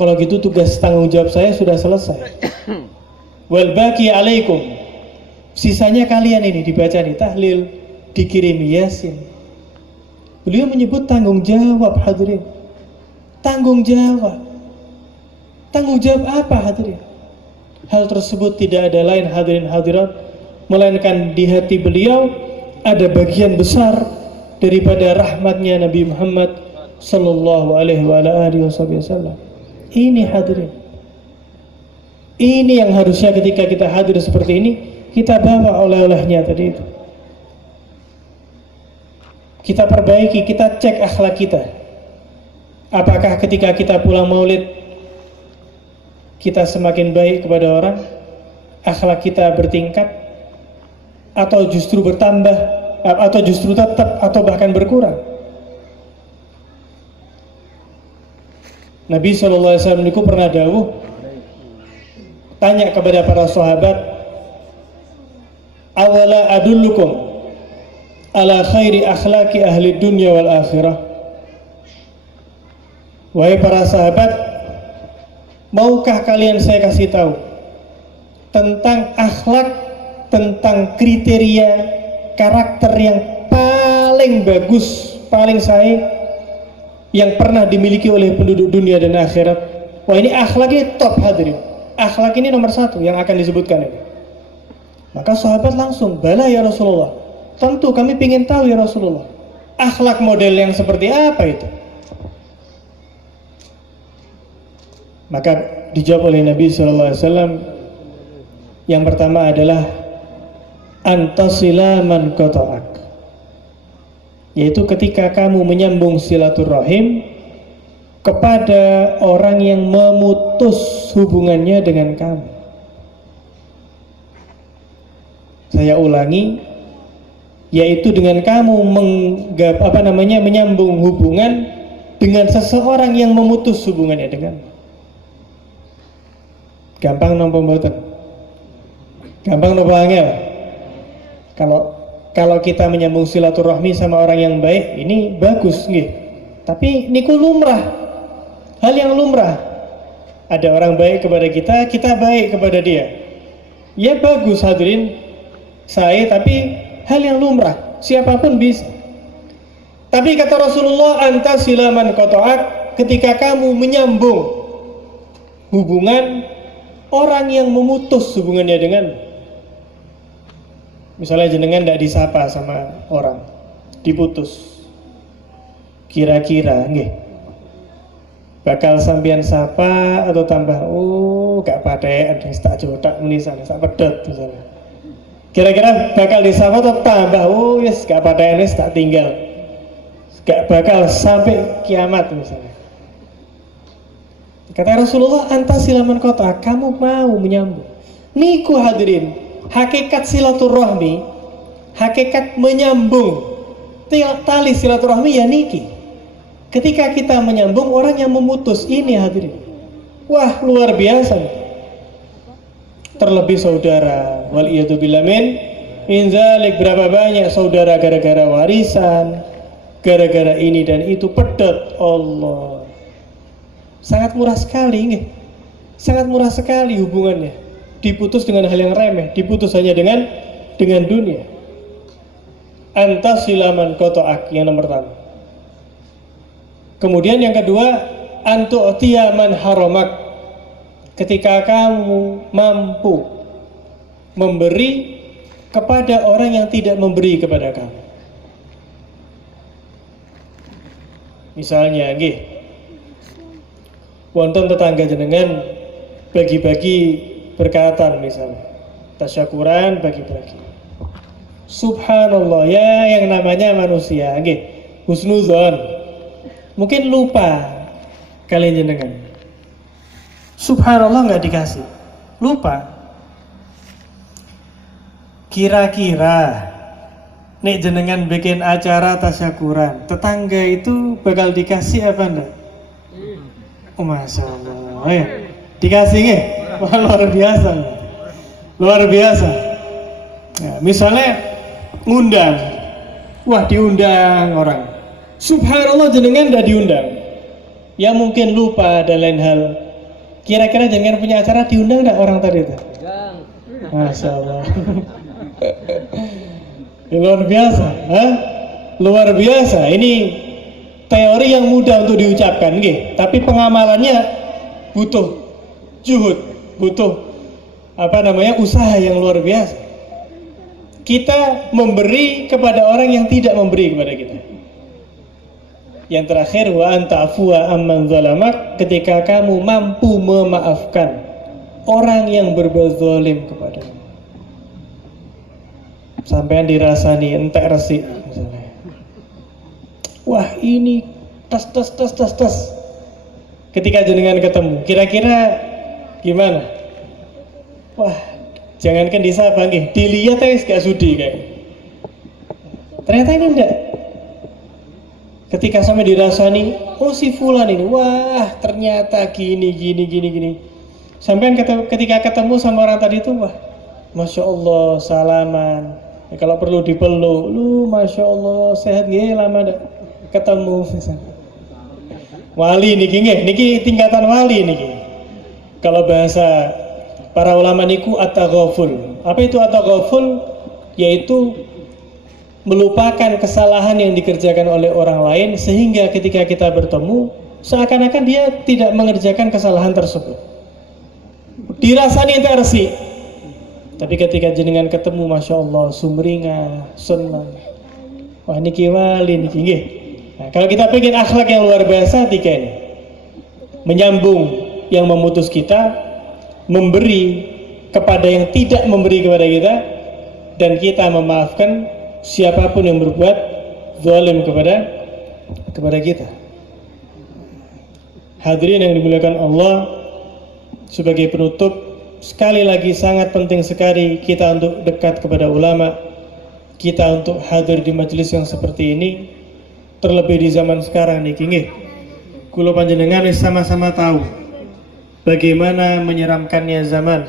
kalau gitu tugas tanggung jawab saya sudah selesai. Wal baqi alaikum, sisanya kalian ini dibaca nih tahlil, dikirimi yasin. Beliau menyebut tanggung jawab, hadirin. Tanggung jawab. Tanggung jawab apa, hadirin? Hal tersebut tidak ada lain, hadirin hadirat, melainkan di hati beliau ada bagian besar daripada rahmatnya Nabi Muhammad sallallahu alaihi wasallam. Ini hadirin, ini yang harusnya ketika kita hadir seperti ini kita bawa oleh-olehnya tadi itu. Kita perbaiki, kita cek akhlak kita. Apakah ketika kita pulang maulid kita semakin baik kepada orang, akhlak kita bertingkat, atau justru bertambah, atau justru tetap, atau bahkan berkurang? Nabi SAW itu pernah dawuh, tanya kepada para sahabat, awala adullukum ala khairi akhlaki ahli dunya wal akhirah. Wahai para sahabat, maukah kalian saya kasih tahu tentang akhlak, tentang kriteria karakter yang paling bagus, paling sahih yang pernah dimiliki oleh penduduk dunia dan akhirat? Wah, ini akhlak ini top, hadirin. Akhlak ini nomor satu yang akan disebutkan ini. Maka sahabat langsung, bala ya Rasulullah, tentu kami ingin tahu ya Rasulullah, akhlak model yang seperti apa itu? Maka dijawab oleh Nabi SAW, yang pertama adalah antasila man qata'ak, yaitu ketika kamu menyambung silaturahim kepada orang yang memutus hubungannya dengan kamu. Saya ulangi, yaitu dengan kamu menyambung hubungan dengan seseorang yang memutus hubungannya dengan. Gampang nopo mboten? Gampang nopo angel? Kalau kita menyambung silaturahmi sama orang yang baik, ini bagus nggih. Tapi niku lumrah. Hal yang lumrah. Ada orang baik kepada kita, kita baik kepada dia. Ya bagus, hadirin. Tapi hal yang lumrah, siapapun bisa. Tapi kata Rasulullah, anta silaman qata'ak, ketika kamu menyambung hubungan orang yang memutus hubungannya dengan, misalnya jenengan tidak disapa sama orang, diputus, kira-kira nggih bakal sampean sapa atau tambah gak paten tak jodak menisan sak pedot misalnya, kira-kira bakal disapa atau tambah yes gak paten tak tinggal, gak bakal sampai kiamat misalnya. Kata Rasulullah, anta silaman kota, kamu mau menyambung. Niku hadirin, hakikat silaturahmi, hakikat menyambung tali silaturahmi ya niki. Ketika kita menyambung orang yang memutus ini hadirin. Wah, luar biasa. Terlebih saudara, waliyatubillah min zalik, berapa banyak saudara gara-gara warisan, gara-gara ini dan itu pedot. Allah. Sangat murah sekali nggih. Sangat murah sekali hubungannya. Diputus dengan hal yang remeh, diputus hanya dengan dunia. Antasilaman kotoak yang nomor pertama. Kemudian yang kedua, antu'tiyaman haramak. Ketika kamu mampu memberi kepada orang yang tidak memberi kepada kamu. Misalnya nggih, wonten tetangga jenengan bagi-bagi berkatan misalnya, tasyakuran bagi-bagi. Subhanallah, ya yang namanya manusia nggih, husnuzon. Mungkin lupa kalian jenengan. Subhanallah nggak dikasih, lupa. Kira-kira nek jenengan bikin acara tasyakuran, tetangga itu bakal dikasih apa enggak? Oh, Masya Allah ya. Dikasih nggih? Wah, luar biasa. Luar biasa. Nah, misalnya ngundang, wah diundang orang. Subhanallah jenengan tidak diundang. Ya mungkin lupa dan lain hal. Kira-kira jenengan punya acara diundang tidak orang tadi itu? Masya Allah. Luar biasa, Hah? Luar biasa. Ini teori yang mudah untuk diucapkan, nggih. Tapi pengamalannya butuh juhud, butuh usaha yang luar biasa. Kita memberi kepada orang yang tidak memberi kepada kita. Yang terakhir, wa anta'fuwa amman zalamak, ketika kamu mampu memaafkan orang yang berbuat zalim kepadamu. Sampean dirasani entek resik misalnya. Wah, ini tas. Ketika jenengan ketemu, kira-kira gimana? Wah, jangankan disapa nggih, dilihat aja gak sudi kayak. Ternyata ini enggak. Ketika sampai dirasani, oh si fulan ini, wah ternyata gini. Sampai ketika ketemu sama orang tadi itu, wah, Masya Allah, salaman. Ya, kalau perlu dipeluk, lu Masya Allah, sehat gini lama dah ketemu. Wali niki tingkatan wali niki. Kalau bahasa para ulama niku at-taghaful. Apa itu at-taghaful? Yaitu melupakan kesalahan yang dikerjakan oleh orang lain sehingga ketika kita bertemu seakan-akan dia tidak mengerjakan kesalahan tersebut. Dirasani tersi. Tapi ketika jenengan ketemu, Masya Allah, sumringah, senang. Wah, niki wali niki nggih. Nah, kalau kita pengen akhlak yang luar biasa, tiga ini menyambung yang memutus kita, memberi kepada yang tidak memberi kepada kita, dan kita memaafkan siapapun yang berbuat zalim kepada kita. Hadirin yang dimuliakan Allah, sebagai penutup, sekali lagi sangat penting sekali kita untuk dekat kepada ulama, kita untuk hadir di majelis yang seperti ini, terlebih di zaman sekarang niki nggih. Kula panjenengan sama-sama tahu bagaimana menyeramkannya zaman.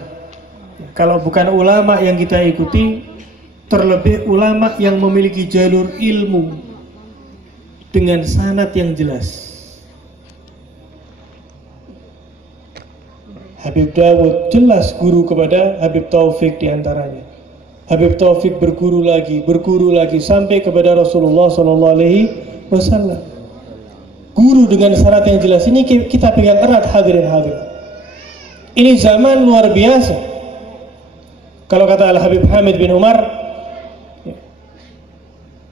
Kalau bukan ulama yang kita ikuti, terlebih ulama yang memiliki jalur ilmu dengan sanad yang jelas. Habib Dawud jelas guru kepada Habib Taufik diantaranya. Habib Taufik berguru lagi sampai kepada Rasulullah SAW. Guru dengan syarat yang jelas ini kita pegang erat hadirin. Ini zaman luar biasa. Kalau kata Al-Habib Hamid bin Umar,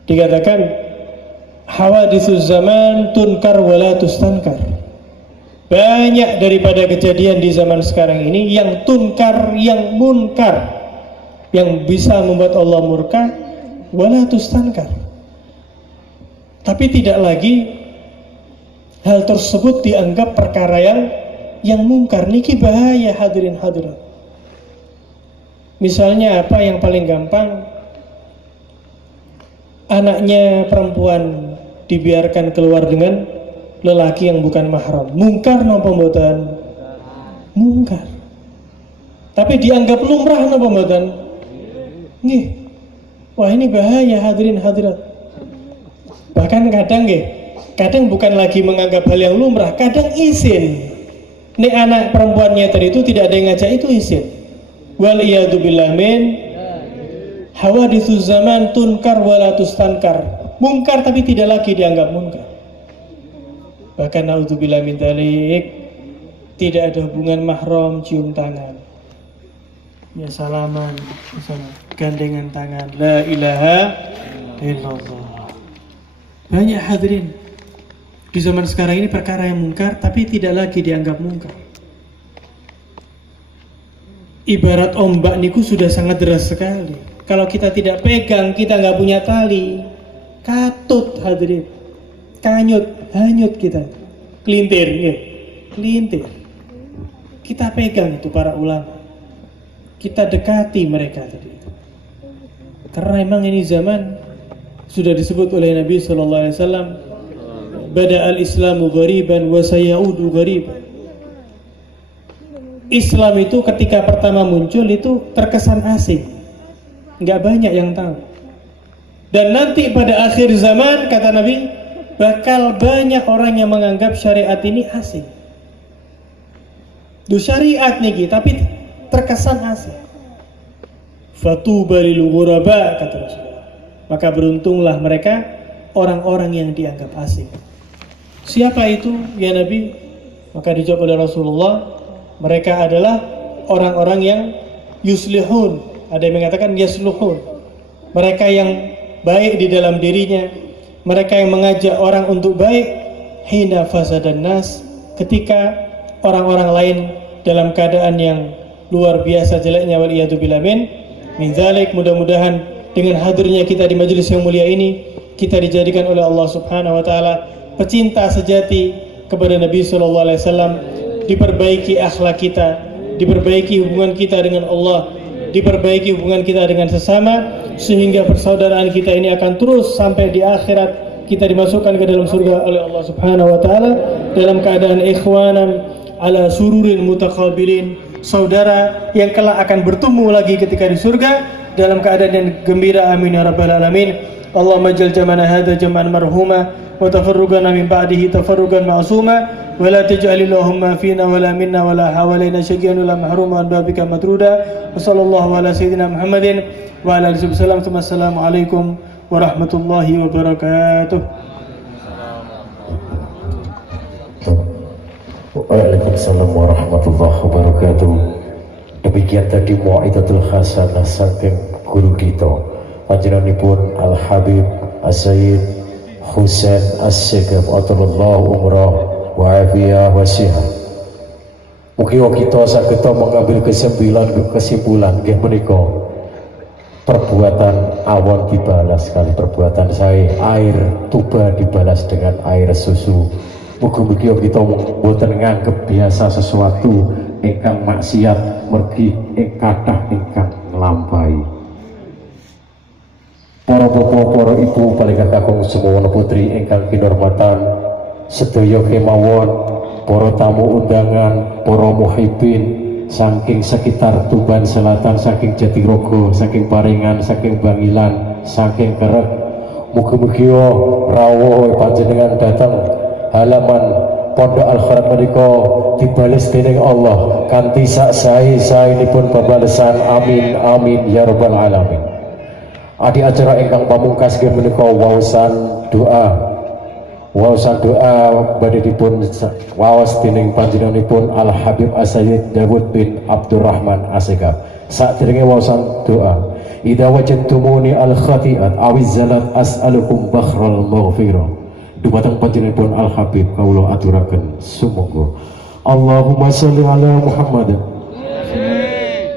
dikatakan hawadithuz zaman tunkar wala tustankar. Banyak daripada kejadian di zaman sekarang ini yang tunkar, yang munkar, yang bisa membuat Allah murka, wala tustankar. Tapi tidak lagi hal tersebut dianggap perkara yang munkar. Niki bahaya hadirin hadirat. Misalnya apa yang paling gampang? anaknya perempuan dibiarkan keluar dengan lelaki yang bukan mahram, mungkar napa mboten? Mungkar. Tapi dianggap lumrah napa mboten? Nggih. Wah, ini bahaya hadirin hadirat. Bahkan kadang nggih, kadang bukan lagi menganggap hal yang lumrah, kadang izin. Nek anak perempuannya tadi itu tidak ada yang ngajak, itu izin. Wal iyadu billah min hawaditsu zaman tunkar wala tustankar. Mungkar tapi tidak lagi dianggap mungkar. Bahkan naudzubillah min dzalik, tidak ada hubungan mahram cium tangan. Ya salaman, gandengan tangan. La ilaha illallah. Banyak hadirin di zaman sekarang ini perkara yang mungkar tapi tidak lagi dianggap mungkar. Ibarat ombak niku sudah sangat deras sekali. Kalau kita tidak pegang, kita nggak punya tali, katut hadirin, kanyut, hanyut kita, kelintir, ya, kelintir. Kita pegang itu para ulama, kita dekati mereka tadi. Karena memang ini zaman sudah disebut oleh Nabi SAW, Bada al-Islamu ghariban wa sayaudu ghariban. Islam itu ketika pertama muncul itu terkesan asing, nggak banyak yang tahu. Dan nanti pada akhir zaman kata Nabi, bakal banyak orang yang menganggap syariat ini asing. Itu syariat nih, tapi terkesan asing. Fatuba lil ghuraba kata Rasulullah. Maka beruntunglah mereka orang-orang yang dianggap asing. Siapa itu ya Nabi? Maka dijawab oleh Rasulullah, mereka adalah orang-orang yang yuslihun. Ada yang mengatakan yasluhun. Mereka yang baik di dalam dirinya, mereka yang mengajak orang untuk baik. Hina fasadan nas, ketika orang-orang lain dalam keadaan yang luar biasa jeleknya, wal iyadu billah min dzalik. Mudah-mudahan dengan hadirnya kita di majelis yang mulia ini, kita dijadikan oleh Allah Subhanahu wa taala pecinta sejati kepada Nabi sallallahu alaihi wasallam, diperbaiki akhlak kita, diperbaiki hubungan kita dengan Allah, diperbaiki hubungan kita dengan sesama, sehingga persaudaraan kita ini akan terus sampai di akhirat kita dimasukkan ke dalam surga oleh Allah Subhanahu wa taala dalam keadaan ikhwanan ala sururin mutaqabilin, saudara yang kelak akan bertemu lagi ketika di surga dalam keadaan yang gembira. Amin ya rabbal alamin. Allahumma jal jamana hadza jam'an marhuma wa tafarruqana min ba'dihi tafarruqan ma'suma wa la taj'al Allahumma fina wa la minna wa la hawalaina syaqiyyan wa la mahruma an babika matruda. Wa sallallahu ala sayyidina Muhammadin wa ala alihi wasallam. Assalamu alaikum warahmatullahi wabarakatuh. Waalaikumsalam warahmatullahi wabarakatuh. Demikian tadi mu'idatul hasanah saking guru kita panjenenganipun Al Habib As-Sayyid Husain As-Segaf atallahu umrah wa afiyah wa sihat. Mugi kita saged mengambil kesimpulan nggih menika perbuatan awon dibalas kali perbuatan saya, air tuba dibalas dengan air susu. Mugi-mugi kita mboten nganggep biasa sesuatu ingkang maksiat mergi ing kathah ingkang nglampahi. Para bapak, para ibu, paling kakung semua putri ingkang kinurmatan sedaya kemawon, para tamu undangan, para muhibbin saking sekitar Tuban Selatan, saking Jatirogo, saking Paringan, saking Bangilan, saking Kerek. Mugi-mugi rawuh panjenengan datang halaman Pondok Al Khair menika dibales dening Allah kanthi sak sae-saenipun pembalesan. Amin amin ya rabbal alamin. Adi acara ingkang pamungkas nggih menika waosan doa badhe dipun waos dening panjenenganipun Al Habib As-Sayyid Dawud bin Abdurrahman As-Segaf. Saderenge waosan doa, idza wajadtumuni al khati'at awiz zalat as'alukum bakhral maghfirah. Dumateng panjenenganipun Al Habib kawula aturaken sumangga. Allahumma sholli ala Muhammad